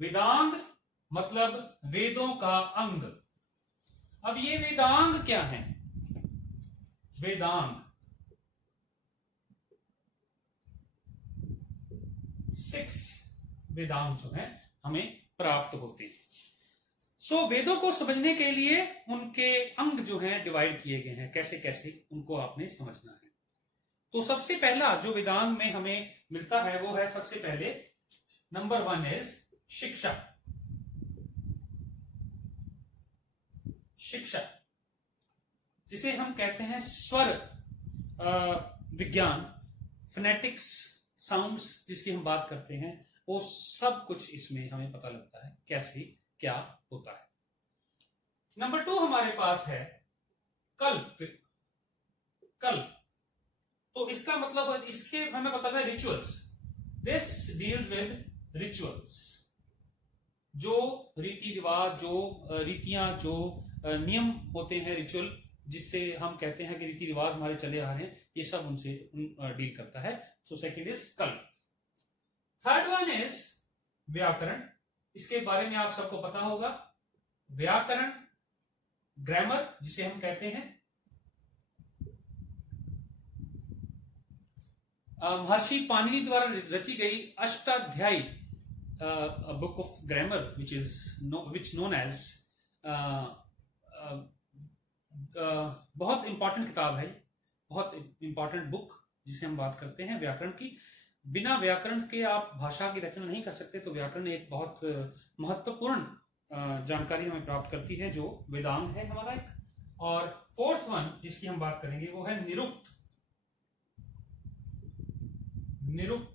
वेदांग मतलब वेदों का अंग। अब ये वेदांग क्या है? वेदांग 6 वेदांग जो है हमें प्राप्त होते हैं। सो वेदों को समझने के लिए उनके अंग जो हैं डिवाइड किए गए हैं, कैसे कैसे उनको आपने समझना है। तो सबसे पहला जो वेदांग में हमें मिलता है वो है, सबसे पहले नंबर 1 इज शिक्षा। शिक्षा जिसे हम कहते हैं स्वर विज्ञान, फोनेटिक्स, साउंड्स जिसकी हम बात करते हैं, वो सब कुछ इसमें हमें पता लगता है कैसे क्या होता है। नंबर 2 हमारे पास है कल्प। कल्प तो इसका मतलब, इसके हमें पता है rituals. This deals with rituals, जो रीति रिवाज, जो रीतियां, जो नियम होते हैं, रिचुअल जिससे हम कहते हैं कि रीति रिवाज हमारे चले आ रहे हैं, ये सब उनसे डील करता है। सो सेकेंड इज कल्प। थर्ड वन इज व्याकरण। इसके बारे में आप सबको पता होगा। व्याकरण, ग्रामर जिसे हम कहते हैं, महर्षि पाणिनि द्वारा रची गई Ashtadhyayi book of grammar which known as, बहुत इंपॉर्टेंट किताब है, बहुत इंपॉर्टेंट बुक जिसे हम बात करते हैं व्याकरण की। बिना व्याकरण के आप भाषा की रचना नहीं कर सकते, तो व्याकरण एक बहुत महत्वपूर्ण जानकारी हमें प्राप्त करती है, जो वेदांग है हमारा एक। और फोर्थ वन जिसकी हम बात करेंगे वो है निरुक्त। निरुक्त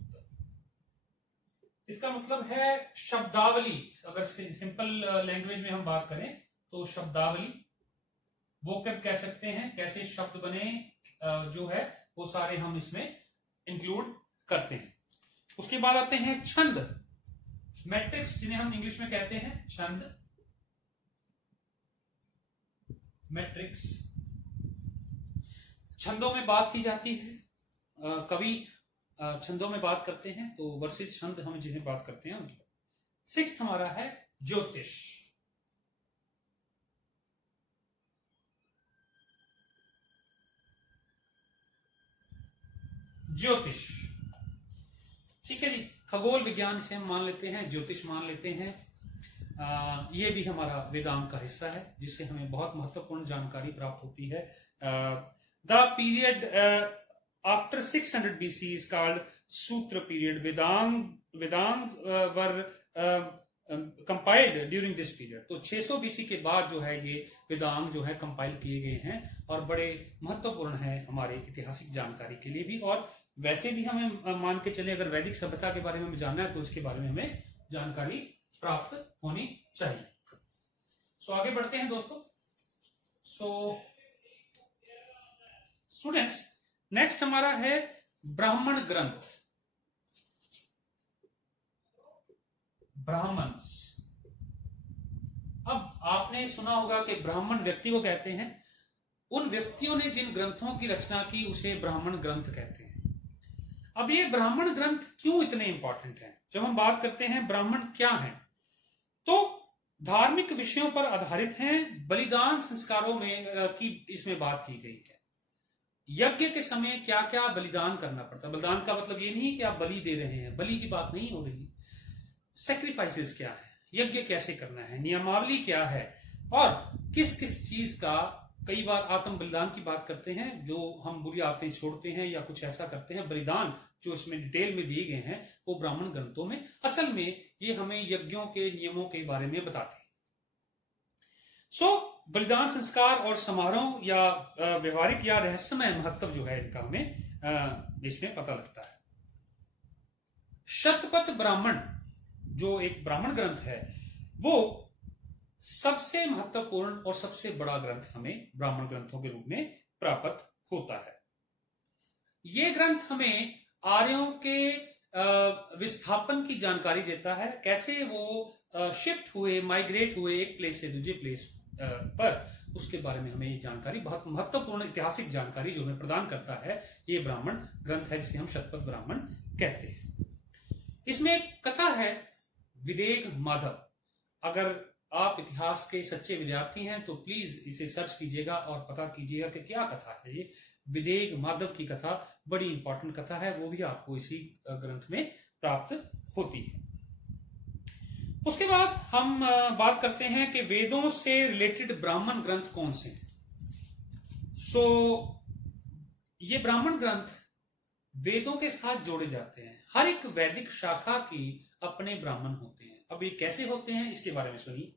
इसका मतलब है शब्दावली। अगर सिंपल लैंग्वेज में हम बात करें तो शब्दावली, वो कब कह सकते हैं, कैसे शब्द बने, जो है वो सारे हम इसमें इंक्लूड करते हैं। उसके बाद आते हैं छंद, मैट्रिक्स जिन्हें हम इंग्लिश में कहते हैं छंद, मैट्रिक्स। छंदों में बात की जाती है, कवि छंदों में बात करते हैं, तो वर्षित छंद हम जिन्हें बात करते हैं उनकी। सिक्स्थ हमारा है ज्योतिष। ज्योतिष ठीक है जी, खगोल विज्ञान से हम मान लेते हैं, ज्योतिष मान लेते हैं। ये भी हमारा वेदांग का हिस्सा है, जिससे हमें बहुत महत्वपूर्ण जानकारी प्राप्त होती है। The period after 600 BC is called सूत्र period. Vedang were compiled during this period. तो 600 BC के बाद जो है ये वेदांग जो है कंपाइल किए गए हैं, और बड़े महत्वपूर्ण है हमारे ऐतिहासिक जानकारी के लिए भी। और वैसे भी हमें मान के चले, अगर वैदिक सभ्यता के बारे में हमें जानना है तो इसके बारे में हमें जानकारी प्राप्त होनी चाहिए। सो आगे बढ़ते हैं दोस्तों। सो स्टूडेंट्स, नेक्स्ट हमारा है ब्राह्मण ग्रंथ। ब्राह्मण्स। अब आपने सुना होगा कि ब्राह्मण व्यक्ति को कहते हैं, उन व्यक्तियों ने जिन ग्रंथों की रचना की उसे ब्राह्मण ग्रंथ कहते हैं। अब ये ब्राह्मण ग्रंथ क्यों इतने इंपॉर्टेंट हैं? जब हम बात करते हैं ब्राह्मण क्या हैं, तो धार्मिक विषयों पर आधारित हैं, बलिदान संस्कारों में की इसमें बात की गई है। यज्ञ के समय क्या क्या बलिदान करना पड़ता है। बलिदान का मतलब ये नहीं कि आप बलि दे रहे हैं, बलि की बात नहीं हो रही। सैक्रिफाइसेस क्या है, यज्ञ कैसे करना है, नियमावली क्या है, और किस किस चीज का, कई बार आत्म बलिदान की बात करते हैं, जो हम बुरी आदतें छोड़ते हैं या कुछ ऐसा करते हैं, बलिदान जो इसमें डिटेल में दिए गए हैं वो ब्राह्मण ग्रंथों में, असल में ये हमें यज्ञों के नियमों के बारे में बताते हैं। सो बलिदान संस्कार और समारोह या व्यवहारिक या रहस्यमय महत्व जो है इनका हमें इसमें पता लगता है। शतपथ ब्राह्मण जो एक ब्राह्मण ग्रंथ है, वो सबसे महत्वपूर्ण और सबसे बड़ा ग्रंथ हमें ब्राह्मण ग्रंथों के रूप में प्राप्त होता है। ये ग्रंथ हमें आर्यों के विस्थापन की जानकारी देता है, कैसे वो शिफ्ट हुए, माइग्रेट हुए एक प्लेस से दूसरे प्लेस पर, उसके बारे में हमें ये जानकारी, बहुत महत्वपूर्ण ऐतिहासिक जानकारी जो हमें प्रदान करता है, ये ब्राह्मण ग्रंथ है जिसे हम शतपथ ब्राह्मण कहते हैं। इसमें एक कथा है विदेग माधव। अगर आप इतिहास के सच्चे विद्यार्थी हैं तो प्लीज इसे सर्च कीजिएगा और पता कीजिएगा कि क्या कथा है ये। विदेग माधव की कथा बड़ी इंपॉर्टेंट कथा है, वो भी आपको इसी ग्रंथ में प्राप्त होती है। उसके बाद हम बात करते हैं कि वेदों से रिलेटेड ब्राह्मण ग्रंथ कौन से हैं। ये ब्राह्मण ग्रंथ वेदों के साथ जोड़े जाते हैं। हर एक वैदिक शाखा की अपने ब्राह्मण होते हैं। अब ये कैसे होते हैं इसके बारे में सुनिए।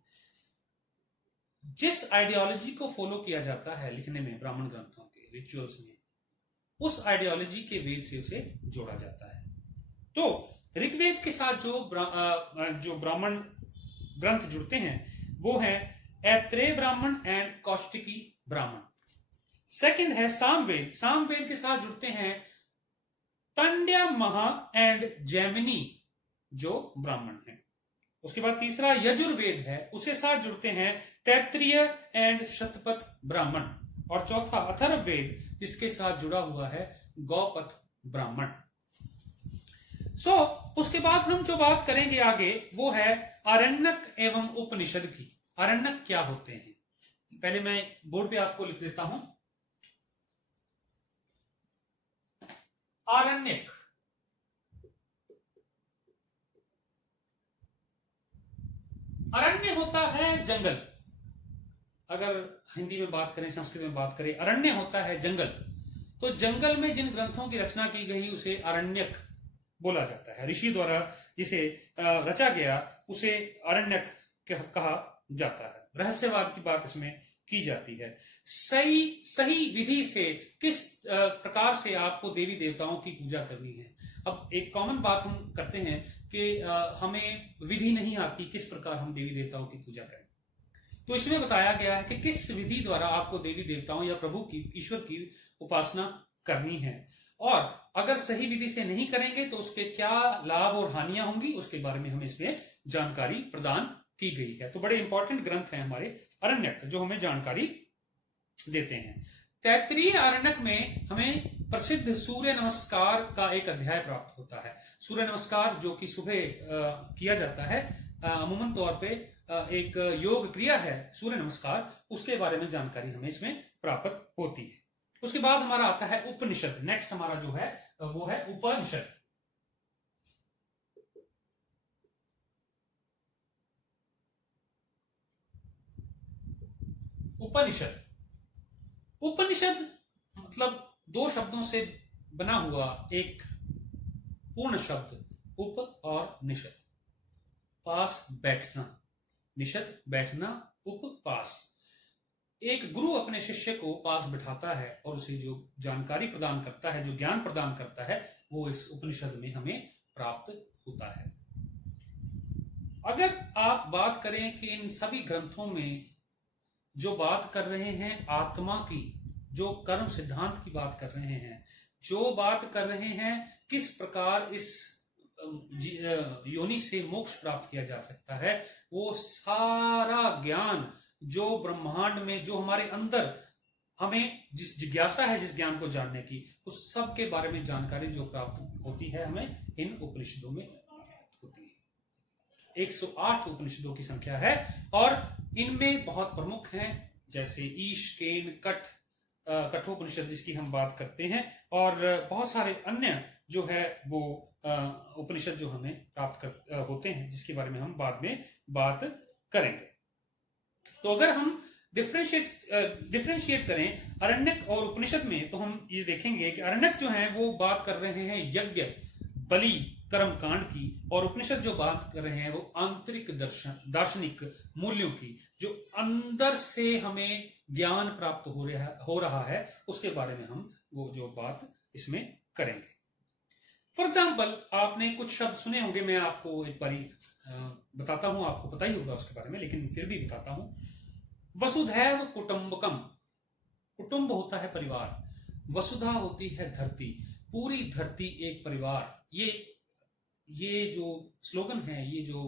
जिस आइडियोलॉजी को फॉलो किया जाता है लिखने में ब्राह्मण ग्रंथों के रिचुअल्स में, उस आइडियोलॉजी के वेद से उसे जोड़ा जाता है। तो ऋग्वेद के साथ जो ब्राह्मण ग्रंथ जुड़ते हैं वो है ऐत्रेय ब्राह्मण एंड कौष्टिकी ब्राह्मण। सेकंड है सामवेद। सामवेद के साथ जुड़ते हैं तंड्या महा एंड जैमिनी जो ब्राह्मण है। उसके बाद तीसरा यजुर्वेद है, उसके साथ जुड़ते हैं तैत्रीय एंड शतपथ ब्राह्मण। और चौथा अथर्ववेद जिसके साथ जुड़ा हुआ है गौपथ ब्राह्मण। उसके बाद हम जो बात करेंगे आगे वो है आरण्यक एवं उपनिषद की। आरण्यक क्या होते हैं, पहले मैं बोर्ड पे आपको लिख देता हूं। आरण्यक अरण्य होता है जंगल। अगर हिंदी में बात करें, संस्कृत में बात करें, अरण्य होता है जंगल। तो जंगल में जिन ग्रंथों की रचना की गई उसे अरण्यक बोला जाता है। ऋषि द्वारा जिसे रचा गया उसे अरण्यक कहा जाता है। रहस्यवाद की बात इसमें की जाती है। सही विधि से किस प्रकार से आपको देवी देवताओं की पूजा करनी है। अब एक कॉमन बात हम करते हैं कि हमें विधि नहीं आती किस प्रकार हम देवी देवताओं की पूजा करें। तो इसमें बताया गया है कि किस विधि द्वारा आपको देवी देवताओं या प्रभु की, ईश्वर की उपासना करनी है। और अगर सही विधि से नहीं करेंगे तो उसके क्या लाभ और हानियां होंगी उसके बारे में हमें इसमें जानकारी प्रदान की गई है। तो बड़े इंपॉर्टेंट ग्रंथ हैं हमारे अरण्यक जो हमें जानकारी देते हैं। तैत्रीय आरण्यक में हमें प्रसिद्ध सूर्य नमस्कार का एक अध्याय प्राप्त होता है। सूर्य नमस्कार जो कि सुबह किया जाता है, अमूमन तौर पे एक योग क्रिया है सूर्य नमस्कार, उसके बारे में जानकारी हमें इसमें प्राप्त होती है। उसके बाद हमारा आता है उपनिषद। नेक्स्ट हमारा जो है वो है उपनिषद। उपनिषद उपनिषद मतलब दो शब्दों से बना हुआ एक पूर्ण शब्द, उप और निषद। पास बैठना, निषद बैठना, उप पास। एक गुरु अपने शिष्य को पास बिठाता है और उसे जो जानकारी प्रदान करता है, जो ज्ञान प्रदान करता है, वो इस उपनिषद में हमें प्राप्त होता है। अगर आप बात करें कि इन सभी ग्रंथों में जो बात कर रहे हैं आत्मा की, जो कर्म सिद्धांत की बात कर रहे हैं, जो बात कर रहे हैं किस प्रकार इस योनि से मोक्ष प्राप्त किया जा सकता है, वो सारा ज्ञान जो ब्रह्मांड में, जो हमारे अंदर हमें जिस जिज्ञासा है जिस ज्ञान को जानने की, उस सब के बारे में जानकारी जो प्राप्त होती है हमें इन उपनिषदों में होती है। 108 उपनिषदों की संख्या है और इनमें बहुत प्रमुख हैं जैसे ईश, केन, कठोपनिषद जिसकी हम बात करते हैं, और बहुत सारे अन्य जो है वो उपनिषद जो हमें प्राप्त होते हैं जिसके बारे में हम बाद में बात करेंगे। तो अगर हम डिफरेंशिएट करें अरण्यक और उपनिषद में, तो हम ये देखेंगे कि अरण्यक जो है वो बात कर रहे हैं यज्ञ, बलि, कर्म कांड की, और उपनिषद जो बात कर रहे हैं वो आंतरिक दार्शनिक मूल्यों की, जो अंदर से हमें ज्ञान प्राप्त हो रहा है उसके बारे में हम वो जो बात इसमें करेंगे। फॉर एग्जाम्पल आपने कुछ शब्द सुने होंगे, मैं आपको एक बारी बताता हूं, आपको पता ही होगा उसके बारे में लेकिन फिर भी बताता हूं। वसुधैव कुटुंबकम, कुटुंब होता है परिवार, वसुधा होती है धरती, पूरी धरती एक परिवार। ये जो स्लोगन है, ये जो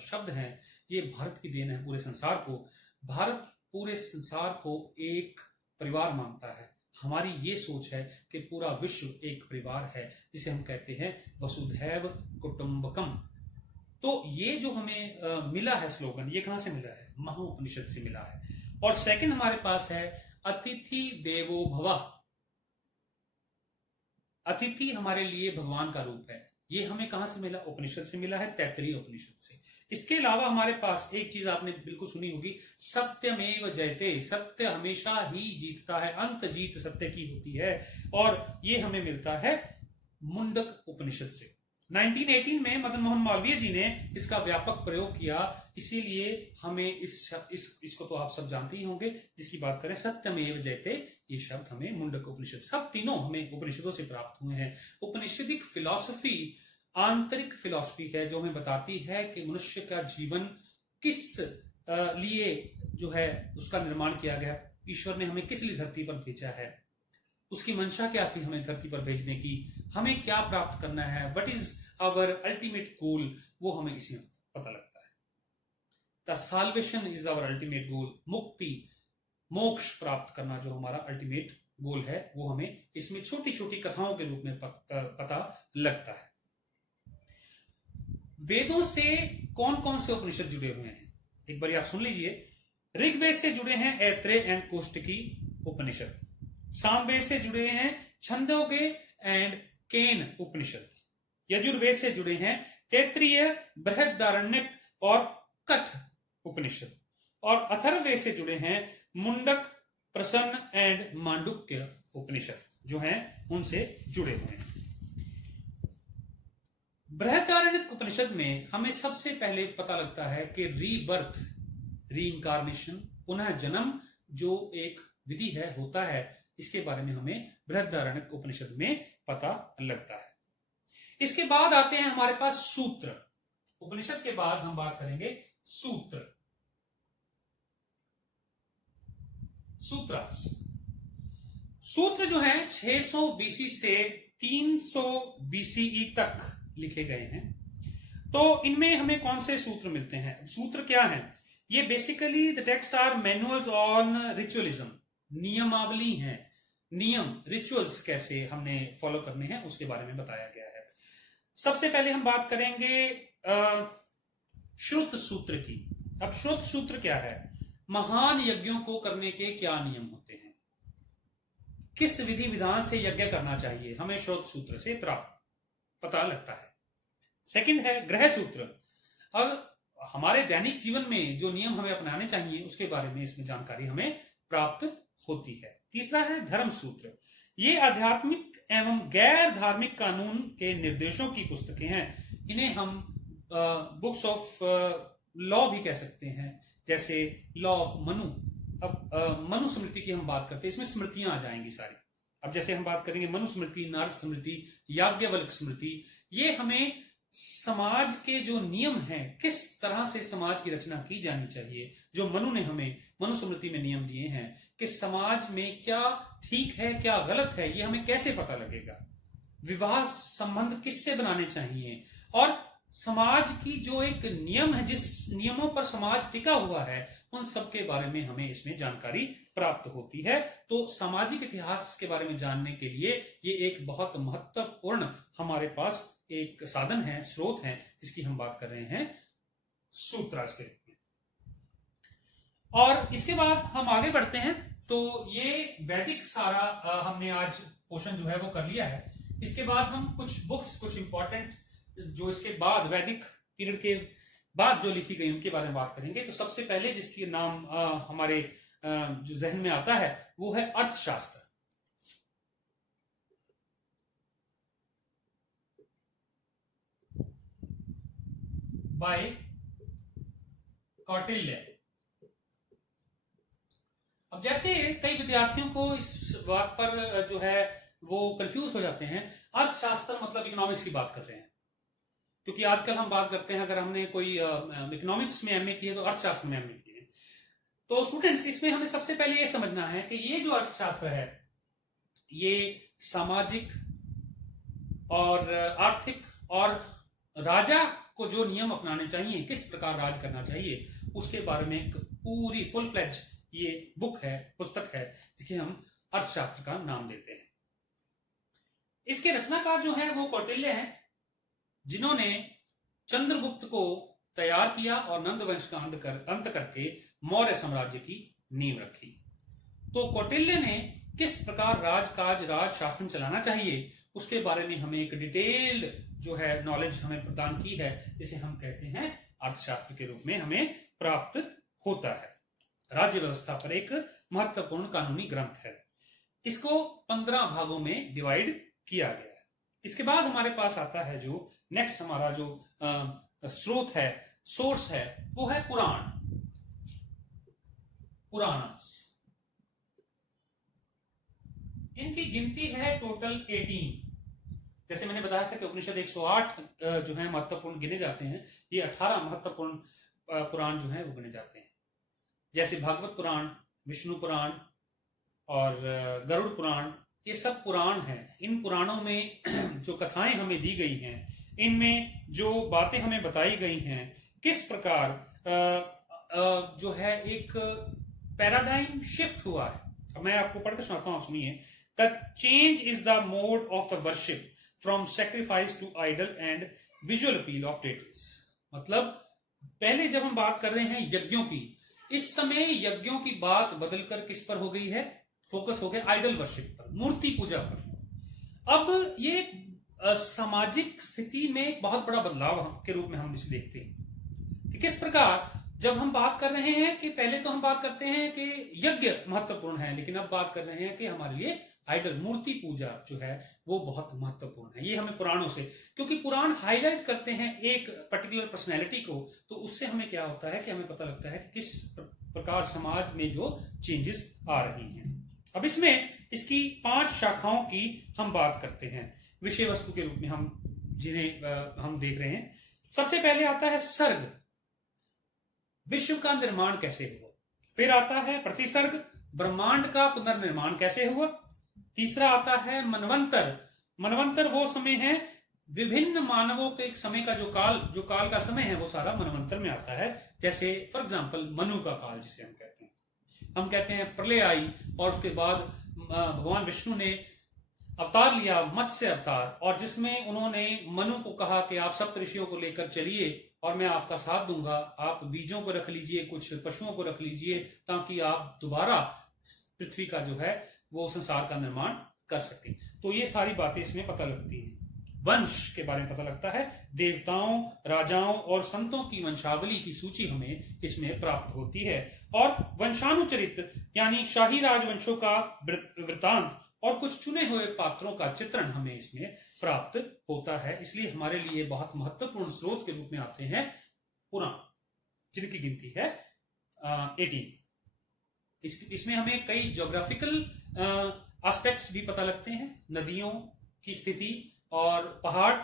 शब्द हैं, ये भारत की देन है पूरे संसार को। भारत पूरे संसार को एक परिवार मानता है। हमारी ये सोच है कि पूरा विश्व एक परिवार है जिसे हम कहते हैं वसुधैव कुटुंबकम। तो ये जो हमें मिला है स्लोगन, ये कहां से मिला है? महोपनिषद से मिला है। और सेकंड हमारे पास है अतिथि देवो भवः। अतिथि हमारे लिए भगवान का रूप है। ये हमें कहां से मिला? उपनिषद से मिला है, तैत्तिरीय उपनिषद से। इसके अलावा हमारे पास एक चीज आपने बिल्कुल सुनी होगी, सत्यमेव जयते। सत्य हमेशा ही जीतता है, अंत जीत सत्य की होती है। और ये हमें मिलता है मुंडक उपनिषद से। 1918 में मदन मोहन मालवीय जी ने इसका व्यापक प्रयोग किया, इसीलिए हमें इसको तो आप सब जानते ही होंगे, जिसकी बात करें सत्यमेव जयते, ये शब्द हमें मुंडक उपनिषद, सब तीनों हमें उपनिषदों से प्राप्त हुए हैं। उपनिषदिक फिलॉसफी आंतरिक फिलॉसफी है जो हमें बताती है कि मनुष्य का जीवन किस लिए जो है उसका निर्माण किया गया, ईश्वर ने हमें किस लिए धरती पर भेजा है, उसकी मंशा क्या थी हमें धरती पर भेजने की, हमें क्या प्राप्त करना है, what is our ultimate goal, वो हमें इसी में पता लगता है। The salvation is our ultimate goal. मुक्ति, मोक्ष प्राप्त करना जो हमारा अल्टीमेट गोल है, वो हमें इसमें छोटी छोटी कथाओं के रूप में पता लगता है। वेदों से कौन कौन से उपनिषद जुड़े हुए हैं, एक बार आप सुन लीजिए। ऋग्वेद से जुड़े हैं ऐत्रेय एंड कौशिकी उपनिषद। सामवेद से जुड़े हैं छंदोग्य एंड केन उपनिषद। यजुर्वेद से जुड़े हैं तैत्तिरीय, बृहदारण्यक और कठ उपनिषद। और अथर्ववेद से जुड़े हैं मुंडक, प्रसन्न एंड मांडुक्य उपनिषद, जो हैं उनसे जुड़े हुए हैं। बृहदारण्यक उपनिषद में हमें सबसे पहले पता लगता है कि रीबर्थ, रीइंकारनेशन, पुनः जन्म जो एक विधि है, होता है, इसके बारे में हमें बृहदारण्यक उपनिषद में पता लगता है। इसके बाद आते हैं हमारे पास सूत्र। उपनिषद के बाद हम बात करेंगे सूत्र। सूत्रास, सूत्र जो है 600 बीसी से 300 बीसीई तक लिखे गए हैं। तो इनमें हमें कौन से सूत्र मिलते हैं? सूत्र क्या है? ये basically the text or manuals on ritualism, नियमावली हैं, नियम, रिचुअल्स कैसे हमने फॉलो करने हैं उसके बारे में बताया गया है। सबसे पहले हम बात करेंगे श्रुत सूत्र की। अब श्रुत सूत्र क्या है? महान यज्ञों को करने के क्या नियम होते हैं, किस विधि विधान से यज्ञ करना चाहिए, हमें श्रुत सूत्र से प्राप्त पता लगता है। सेकंड है ग्रह सूत्र। अब हमारे दैनिक जीवन में जो नियम हमें अपनाने चाहिए उसके बारे में इसमें जानकारी हमें प्राप्त होती है। तीसरा है धर्म सूत्र। ये आध्यात्मिक एवं गैर धार्मिक कानून के निर्देशों की पुस्तकें हैं। इन्हें हम बुक्स ऑफ लॉ भी कह सकते हैं, जैसे लॉ ऑफ मनु। अब मनुस्मृति की हम बात करते हैं, इसमें स्मृतियां आ जाएंगी सारी। अब जैसे हम बात करेंगे मनुस्मृति, नारद स्मृति, याज्ञवल्क्य स्मृति, ये हमें समाज के जो नियम हैं, किस तरह से समाज की रचना की जानी चाहिए, जो मनु ने हमें मनुस्मृति में नियम दिए हैं कि समाज में क्या ठीक है क्या गलत है, ये हमें कैसे पता लगेगा, विवाह संबंध किससे बनाने चाहिए, और समाज की जो एक नियम है, जिस नियमों पर समाज टिका हुआ है, उन सब के बारे में हमें इसमें जानकारी प्राप्त होती है। तो सामाजिक इतिहास के बारे में जानने के लिए ये एक बहुत महत्वपूर्ण हमारे पास एक साधन है, स्रोत है, जिसकी हम बात कर रहे हैं सूत्रास के रूप में। और इसके बाद हम आगे बढ़ते हैं। तो ये वैदिक सारा हमने आज पोर्शन जो है वो कर लिया है। इसके बाद हम कुछ बुक्स, कुछ इंपॉर्टेंट जो इसके बाद वैदिक पीरियड के बाद जो लिखी गई उनके बारे में बात करेंगे। तो सबसे पहले जिसकी नाम हमारे जो जहन में आता है वो है अर्थशास्त्र। बाय कौटिल्य। अब जैसे कई विद्यार्थियों को इस बात पर जो है वो कंफ्यूज हो जाते हैं, अर्थशास्त्र मतलब इकोनॉमिक्स की बात कर रहे हैं, क्योंकि आजकल हम बात करते हैं, अगर हमने कोई इकोनॉमिक्स में एमए की है तो अर्थशास्त्र में एमए की है। तो स्टूडेंट्स, इसमें हमें सबसे पहले ये समझना है कि ये जो अर्थशास्त्र है ये सामाजिक और आर्थिक और राजा को जो नियम अपनाने चाहिए, किस प्रकार राज करना चाहिए, उसके बारे में एक पूरी फुल फ्लेज ये बुक है, पुस्तक है, जिसे हम अर्थशास्त्र का नाम देते हैं। इसके रचनाकार जो है वो कौटिल्य हैं, जिन्होंने चंद्रगुप्त को तैयार किया और नंद वंश का अंत करके मौर्य साम्राज्य की नींव रखी। तो कौटिल्य ने किस प्रकार राजकाज राज शासन चलाना चाहिए उसके बारे में हमें एक डिटेल्ड जो है नॉलेज हमें प्रदान की है, जिसे हम कहते हैं अर्थशास्त्र के रूप में हमें प्राप्त होता है। राज्य व्यवस्था पर एक महत्वपूर्ण कानूनी ग्रंथ है। इसको 15 भागों में डिवाइड किया गया है। इसके बाद हमारे पास आता है जो नेक्स्ट हमारा जो स्रोत है, सोर्स है, वो है पुराण, पुराणास। इनकी गिनती है टोटल 18। जैसे मैंने बताया था कि उपनिषद 108 जो है महत्वपूर्ण गिने जाते हैं, ये 18 महत्वपूर्ण पुराण जो है वो गिने जाते हैं। जैसे भागवत पुराण, विष्णु पुराण और गरुड़ पुराण, ये सब पुराण हैं। इन पुराणों में जो कथाएं हमें दी गई हैं, इनमें जो बातें हमें बताई गई हैं, किस प्रकार जो है एक पैराडाइम शिफ्ट हुआ है। अब मैं आपको पढ़कर सुनाता हूं, आप सुनिए। The change is the mode of the worship from sacrifice to idol and visual appeal of deities. मतलब पहले जब हम बात कर रहे हैं यज्ञों की, इस समय यज्ञों की बात बदलकर किस पर हो गई है? फोकस हो गया आइडल वर्शिप पर, मूर्ति पूजा पर। अब ये सामाजिक स्थिति में बहुत बड़ा बदलाव के रूप में हम इसे देखते हैं कि किस प्रकार जब हम बात कर रहे हैं कि पहले तो हम बात करते हैं कि यज्ञ महत्वपूर्ण है, लेकिन अब बात कर रहे हैं कि हमारे लिए आइडल मूर्ति पूजा जो है वो बहुत महत्वपूर्ण है। ये हमें पुराणों से, क्योंकि पुराण हाईलाइट करते हैं एक पर्टिकुलर पर्सनैलिटी को, तो उससे हमें क्या होता है कि हमें पता लगता है कि किस प्रकार समाज में जो चेंजेस आ रही हैं। अब इसमें इसकी 5 शाखाओं की हम बात करते हैं विषय वस्तु के रूप में, हम जिन्हें हम देख रहे हैं। सबसे पहले आता है सर्ग, विश्व का निर्माण कैसे हुआ। फिर आता है प्रतिसर्ग, ब्रह्मांड का पुनर्निर्माण कैसे हुआ। तीसरा आता है मनवंतर, मनवंतर वो समय है विभिन्न मानवों के समय का जो काल का समय है वो सारा मनवंतर में आता है। जैसे फॉर एग्जांपल मनु का काल जिसे हम कहते हैं प्रलय आई, और उसके बाद भगवान विष्णु ने अवतार लिया, मत्स्य अवतार, और जिसमें उन्होंने मनु को कहा कि आप सप्त ऋषियों को लेकर चलिए और मैं आपका साथ दूंगा, आप बीजों को रख लीजिए, कुछ पशुओं को रख लीजिए, ताकि आप दोबारा पृथ्वी का जो है वो संसार का निर्माण कर सकें। तो ये सारी बातें इसमें पता लगती हैं। वंश के बारे में पता लगता है, देवताओं, राजाओं और संतों की वंशावली की सूची हमें इसमें प्राप्त होती है, और वंशानुचरित यानी शाही राजवंशों का वृतांत और कुछ चुने हुए पात्रों का चित्रण हमें इसमें प्राप्त होता है। इसलिए हमारे लिए बहुत महत्वपूर्ण स्रोत के रूप में आते हैं पुराण, जिनकी गिनती है 18। इसमें हमें कई ज्योग्राफिकल एस्पेक्ट्स भी पता लगते हैं, नदियों की स्थिति और पहाड़।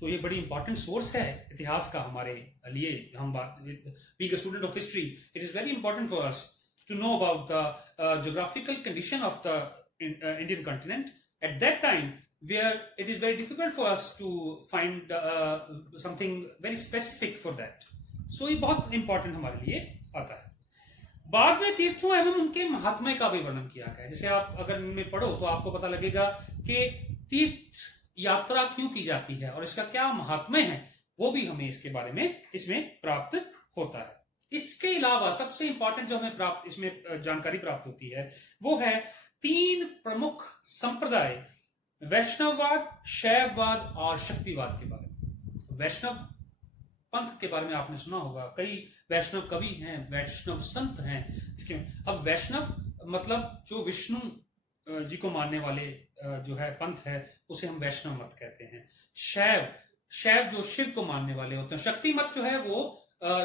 तो ये बड़ी इंपॉर्टेंट सोर्स है इतिहास का हमारे लिए। हम बात, being a student of history, it is very important for us to know about the geographical condition of the Indian continent at that time, where it is very difficult for us to find something very specific for that. So ये बहुत important हमारे लिए आता है। बाद में तीर्थों एवं उनके महात्म्य का भी वर्णन किया गया है। जैसे आप अगर इनमें पढ़ो तो आपको पता लगेगा कि तीर्थ यात्रा क्यों की जाती है और इसका क्या महात्म्य है, वो भी हमें इसके बारे में इसमें प्राप्त होता है। इसके अलावा सबसे इंपॉर्टेंट जो हमें इसमें जानकारी प्राप्त होती है वो है 3 प्रमुख संप्रदाय, वैष्णववाद, शैववाद और शक्तिवाद के बारे में। वैष्णव पंथ के बारे में आपने सुना होगा, कई वैष्णव कवि हैं, वैष्णव संत हैं। अब वैष्णव मतलब जो विष्णु जी को मानने वाले जो है पंथ है, उसे हम वैष्णव मत कहते हैं। शैव जो शिव को मानने वाले होते हैं। शक्ति मत जो है वो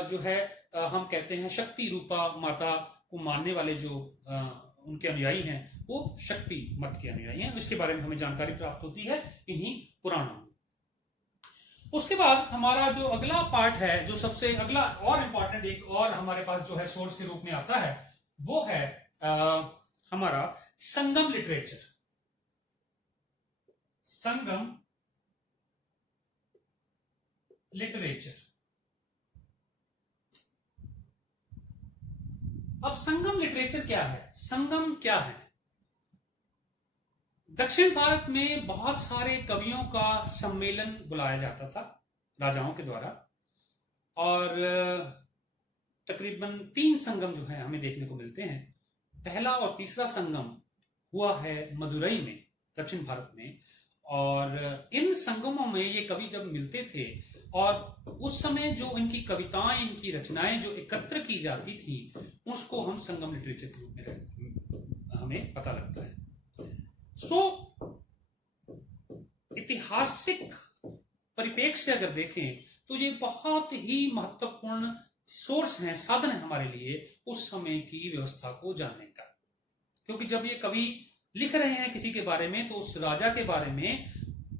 जो है हम कहते हैं शक्ति रूपा माता को मानने वाले जो उनके अनुयायी हैं, वो शक्ति मत के अनुयायी हैं। इसके बारे में हमें जानकारी प्राप्त होती है इन्हीं पुराणों में। उसके बाद हमारा जो अगला पार्ट है, जो सबसे अगला और इंपॉर्टेंट एक और हमारे पास जो है सोर्स के रूप में आता है, वो है हमारा संगम लिटरेचर। संगम लिटरेचर। अब संगम लिटरेचर क्या है? संगम क्या है? दक्षिण भारत में बहुत सारे कवियों का सम्मेलन बुलाया जाता था, राजाओं के द्वारा। और तकरीबन 3 संगम जो है हमें देखने को मिलते हैं। पहला और तीसरा संगम हुआ है मदुरई में, दक्षिण भारत में। और इन संगमों में ये कवि जब मिलते थे और उस समय जो इनकी कविताएं, इनकी रचनाएं जो एकत्र की जाती थी, उसको हम संगम लिटरेचर के रूप में हमें पता लगता है। ऐतिहासिक परिप्रेक्ष्य से अगर देखें तो ये बहुत ही महत्वपूर्ण सोर्स है, साधन है हमारे लिए उस समय की व्यवस्था को जानने का। क्योंकि जब ये कवि लिख रहे हैं किसी के बारे में, तो उस राजा के बारे में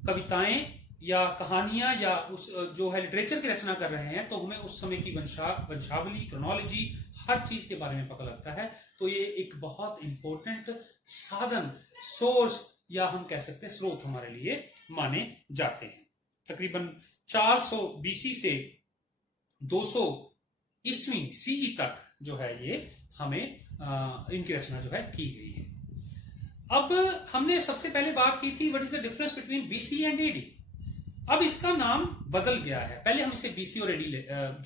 कविताएं या कहानियां या उस जो है लिटरेचर की रचना कर रहे हैं, तो हमें उस समय की वंशावली, क्रोनोलॉजी, हर चीज के बारे में पता लगता है। तो ये एक बहुत इंपॉर्टेंट साधन, सोर्स या हम कह सकते हैं स्रोत हमारे लिए माने जाते हैं। तकरीबन 400 बीसी से 200 ईस्वी सीई तक जो है ये हमें इनकी रचना जो है की गई है। अब हमने सबसे पहले बात की थी what is the difference between BC and AD. अब इसका नाम बदल गया है। पहले हम इसे बीसी और एडी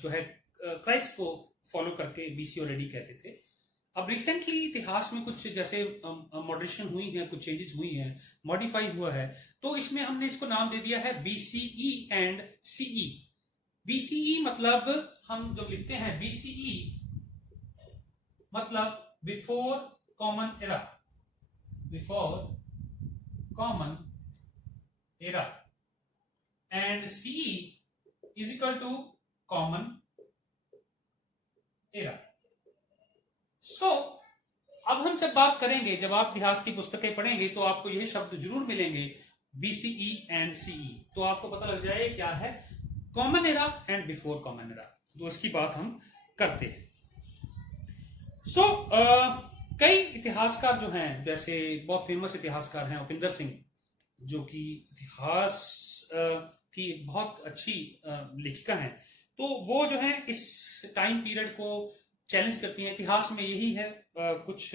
जो है क्राइस्ट को फॉलो करके बीसी और एडी कहते थे। अब रिसेंटली इतिहास में कुछ जैसे मॉडरेशन हुई है, कुछ चेंजेस हुई हैं, मॉडिफाई हुआ है, तो इसमें हमने इसको नाम दे दिया है बीसीई एंड सीई। बीसीई मतलब हम जब लिखते हैं बीसीई मतलब before common era, before common era, and CE is equal to common era. So अब हम जब बात करेंगे, जब आप इतिहास की पुस्तकें पढ़ेंगे तो आपको यही शब्द जरूर मिलेंगे, बीसीई एंड सीई। तो आपको पता लग जाए क्या है common era and before common era. तो इसकी बात हम करते हैं। कई इतिहासकार जो हैं, जैसे बहुत फेमस इतिहासकार हैं उपिंदर सिंह, जो कि इतिहास की बहुत अच्छी लेखिका हैं, तो वो जो है इस टाइम पीरियड को चैलेंज करती हैं। इतिहास में यही है कुछ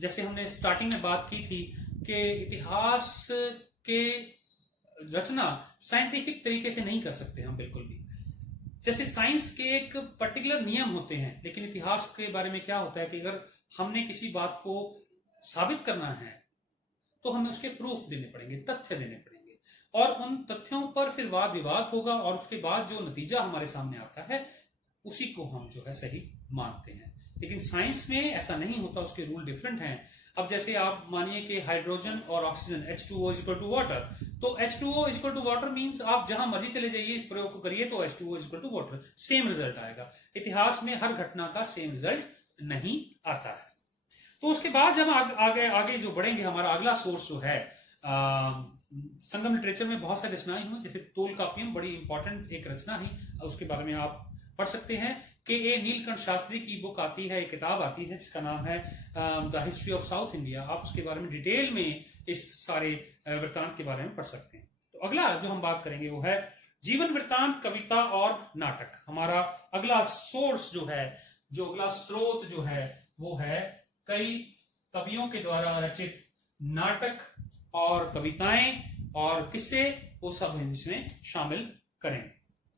जैसे हमने स्टार्टिंग में बात की थी कि इतिहास के रचना साइंटिफिक तरीके से नहीं कर सकते हम बिल्कुल भी। जैसे साइंस के एक पर्टिकुलर नियम होते हैं, लेकिन इतिहास के बारे में क्या होता है कि अगर हमने किसी बात को साबित करना है तो हमें उसके प्रूफ देने पड़ेंगे, तथ्य देने पड़ेंगे, और उन तथ्यों पर फिर वाद विवाद होगा, और उसके बाद जो नतीजा हमारे सामने आता है उसी को हम जो है सही मानते हैं। लेकिन साइंस में ऐसा नहीं होता, उसके रूल डिफरेंट हैं। अब जैसे आप मानिए कि हाइड्रोजन और oxygen H2O is equal to water, तो H2O is equal to water means आप जहां मर्जी चले जाइए, इस प्रयोग को करिए तो H2O is equal to water, same result आएगा। इतिहास में हर घटना का सेम रिजल्ट नहीं आता है। तो उसके बाद जब आगे आगे जो बढ़ेंगे, हमारा अगला सोर्स जो है संगम लिटरेचर में बहुत सारी रचनाएं हुई, जैसे तोलकाप्पियम बड़ी इंपॉर्टेंट एक रचना है, उसके बारे में आप पढ़ सकते हैं। कि ए नीलकंठ शास्त्री की बुक आती है, एक किताब आती है जिसका नाम है the history of south India. आप उसके बारे में डिटेल में इस सारे वृत्तांत के बारे में पढ़ सकते हैं। तो अगला जो हम बात करेंगे वो है जीवन वृत्तांत, कविता और नाटक। हमारा अगला सोर्स जो है, जो अगला स्रोत जो है, वो है कई कवियों के द्वारा रचित नाटक और कविताएं और किस्से, वो सब हम इसमें शामिल करें।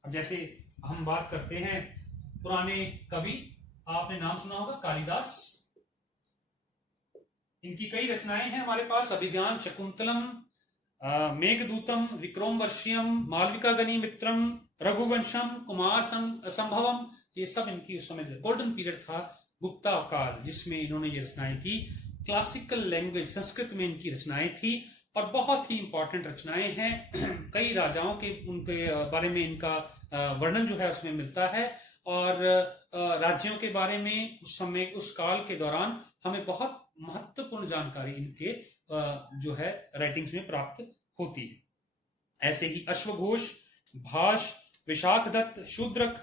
अब जैसे हम बात करते हैं पुराने कवि, आपने नाम सुना होगा कालिदास। इनकी कई रचनाएं हैं हमारे पास, अभिज्ञान शकुंतलम, मेघदूतम, विक्रमवर्ष्यम, मालविका गनिमित्रम, रघुवंशम, कुमार संभवम, ये सब इनकी उस समय गोल्डन पीरियड था, गुप्ता काल, जिसमें इन्होंने ये रचनाएं की। क्लासिकल लैंग्वेज, संस्कृत में इनकी रचनाएं थी और बहुत ही इंपॉर्टेंट रचनाएं हैं। कई राजाओं के उनके बारे में इनका वर्णन जो है उसमें मिलता है, और राज्यों के बारे में उस समय, उस काल के दौरान हमें बहुत महत्वपूर्ण जानकारी इनके जो है राइटिंग्स में प्राप्त होती है। ऐसे ही अश्वघोष, भाष, विशाखदत्त, शूद्रक,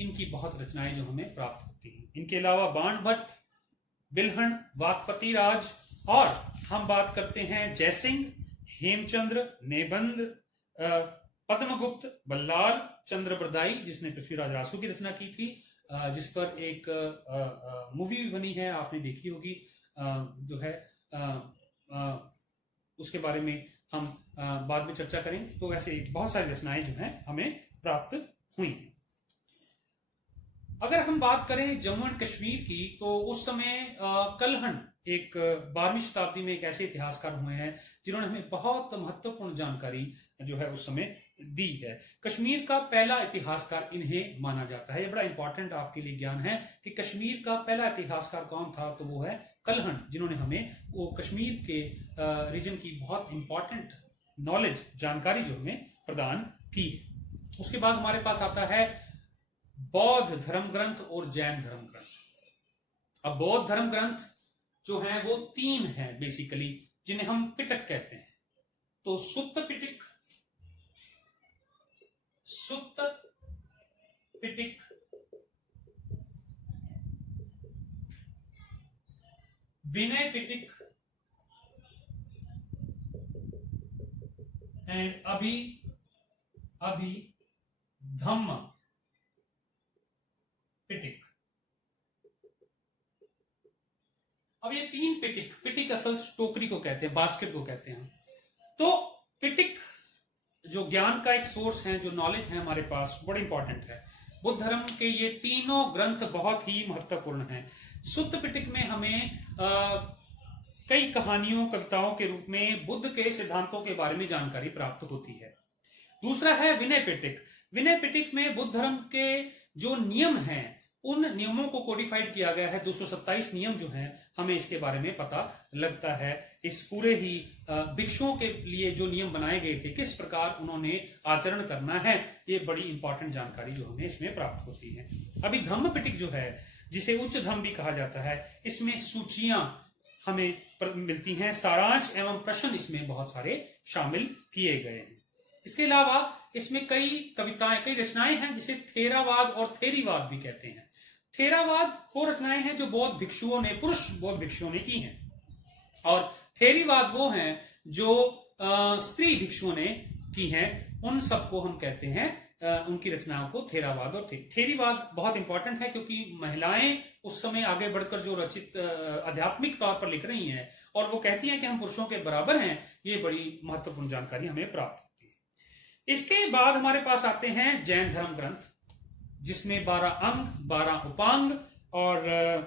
इनकी बहुत रचनाएं जो हमें प्राप्त होती हैं। इनके अलावा बाण भट्ट, बिल्हण, वाकपति राज, और हम बात करते हैं जयसिंह, हेमचंद्र, नेबंद, पद्मगुप्त, बल्लाल, चंद्रप्रदाई, जिसने पृथ्वीराज रासू की रचना की थी, जिस पर एक मूवी भी बनी है, आपने देखी होगी, जो है उसके बारे में हम बाद में चर्चा करेंगे। तो ऐसे बहुत सारी रचनाएं जो हैं हमें प्राप्त हुई हैं। अगर हम बात करें जम्मू एंड कश्मीर की, तो उस समय कलहन एक 12वीं शताब्दी में एक ऐसे इतिहासकार हुए हैं जिन्होंने हमें बहुत महत्वपूर्ण जानकारी जो है उस समय दी है। कश्मीर का पहला इतिहासकार इन्हें माना जाता है। ये बड़ा इंपॉर्टेंट आपके लिए ज्ञान है कि कश्मीर का पहला इतिहासकार कौन था, तो वो है कलहन, जिन्होंने हमें वो कश्मीर के रीजन की बहुत इंपॉर्टेंट नॉलेज, जानकारी जो हमें प्रदान की। उसके बाद हमारे पास आता है बौद्ध धर्म ग्रंथ और जैन धर्म ग्रंथ। अब बौद्ध धर्म ग्रंथ जो हैं वो 3 हैं बेसिकली, जिन्हें हम पिटक कहते हैं। तो सुत्त पिटक, विनय पिटक एंड धम्म पिटक। अब ये 3 पिटक असल टोकरी को कहते हैं, बास्केट को कहते हैं। तो पिटक जो ज्ञान का एक सोर्स है, जो नॉलेज है हमारे पास, बड़ा इंपॉर्टेंट है। बुद्ध धर्म के ये तीनों ग्रंथ बहुत ही महत्वपूर्ण हैं। सुत्त पिटक में हमें कई कहानियों, कविताओं के रूप में बुद्ध के सिद्धांतों के बारे में जानकारी प्राप्त होती है। दूसरा है विनय पिटक। विनय पिटक में बुद्ध धर्म के जो नियम हैं, उन नियमों को कोडिफाइड किया गया है। 227 नियम जो हैं हमें इसके बारे में पता लगता है। इस पूरे ही भिक्षुओं के लिए जो नियम बनाए गए थे, किस प्रकार उन्होंने आचरण करना है, ये बड़ी इंपॉर्टेंट जानकारी जो हमें इसमें प्राप्त होती है। अभी धम्म पिटक जो है, जिसे उच्च धम्म भी कहा जाता है, इसमें सूचियां हमें मिलती हैं, सारांश एवं प्रश्न इसमें बहुत सारे शामिल किए गए हैं। इसके अलावा इसमें कई कविताएं, कई रचनाएं हैं जिसे थेरावाद और थेरीवाद भी कहते हैं। थेरावाद वो रचनाएं हैं जो बौद्ध भिक्षुओं ने, पुरुष बौद्ध भिक्षुओं ने की हैं, और थेरीवाद वो हैं जो स्त्री भिक्षुओं ने की हैं। उन सबको हम कहते हैं, उनकी रचनाओं को थेरावाद और थेरीवाद बहुत इंपॉर्टेंट है, क्योंकि महिलाएं उस समय आगे बढ़कर जो रचित आध्यात्मिक तौर पर लिख रही हैं और वो कहती हैं कि हम पुरुषों के बराबर हैं, ये बड़ी महत्वपूर्ण जानकारी हमें प्राप्त होती है। इसके बाद हमारे पास आते हैं जैन धर्म ग्रंथ, जिसमें 12 अंग, 12 उपांग और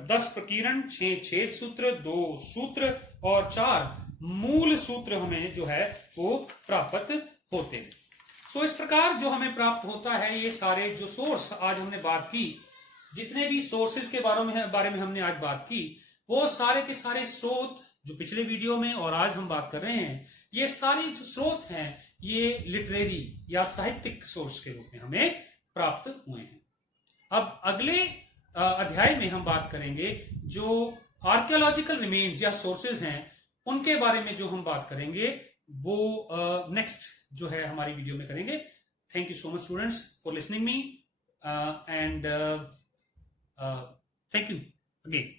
10 प्रकीरण, 6 छेद सूत्र, 2 सूत्र और 4 मूल सूत्र हमें जो है वो प्राप्त होते हैं। सो इस प्रकार जो हमें प्राप्त होता है, ये सारे जो सोर्स आज हमने बात की, जितने भी सोर्सेज के बारे में हमने आज बात की, वो सारे के सारे स्रोत जो पिछले वीडियो में और आज हम बात कर रहे हैं, ये सारे जो स्रोत हैं ये लिटरेरी या साहित्यिक सोर्स के रूप में हमें प्राप्त हुए हैं। अब अगले अध्याय में हम बात करेंगे जो आर्कियोलॉजिकल रिमेन्स या सोर्सेज हैं, उनके बारे में जो हम बात करेंगे वो नेक्स्ट जो है हमारी वीडियो में करेंगे। Thank you so much students for listening me and thank you again.